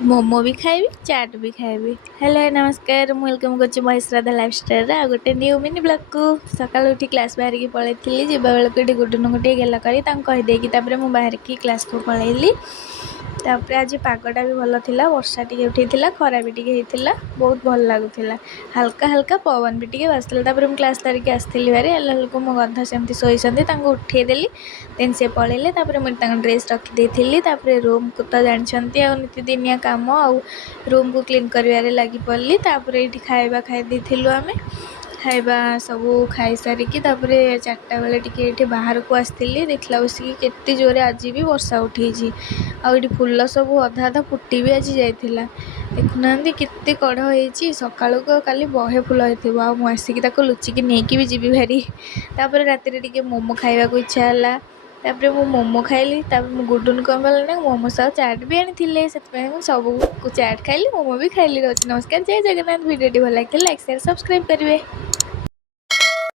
मोमो भी खाइबी चाट भी खाइबी। हेलो नमस्कार वेलकम कर महेश्रदा लाइफस्टाइल आ गोटे न्यू मिनी ब्लॉग को सका उठी क्लास बाहर की पलैली जावा बेलू गुडुन को गेला कहीदेकी मु बाहर की क्लास को पलैली। तापर आज पागटा भी भल था वर्षा टी उठे खरा भी टी बहुत भल लगुला हल्का हल्का पवन भी टी बासुला मुझे क्लास तारिक आसती भारी को मो गधा सेमती शोती उठेदेली देन से पलैले मुझे ड्रेस रखीदी रूम को तो जानते नीतिदिनिया कम आउ रूम को क्लीन कर लगी पड़ी ये खाଇବା खाई आम खाଇବା सबू खाई सारिकी चार्टा बेले टे बाहर को आसती देखला बसिकी केते जोरे आज भी वर्षा उठी आउट फुल सब अधा अधा फुटी भी आज जाइला देखुना केते कढ़ होती सका काली बहे फुल हो आसिकी लुचिकी नहीं भी जीवी भारी तापर राति टे मोमो खाइबा को इच्छा है तापर मु मोमो खाइली मु गुडुन कौन कल मोमो सह चाट भी आनी से सब चाट खाइली मोमो भी खाइली। रोज नमस्कार जय जगन्नाथ वीडियो भल लगे लाइक शेयर सब्सक्राइब करेंगे।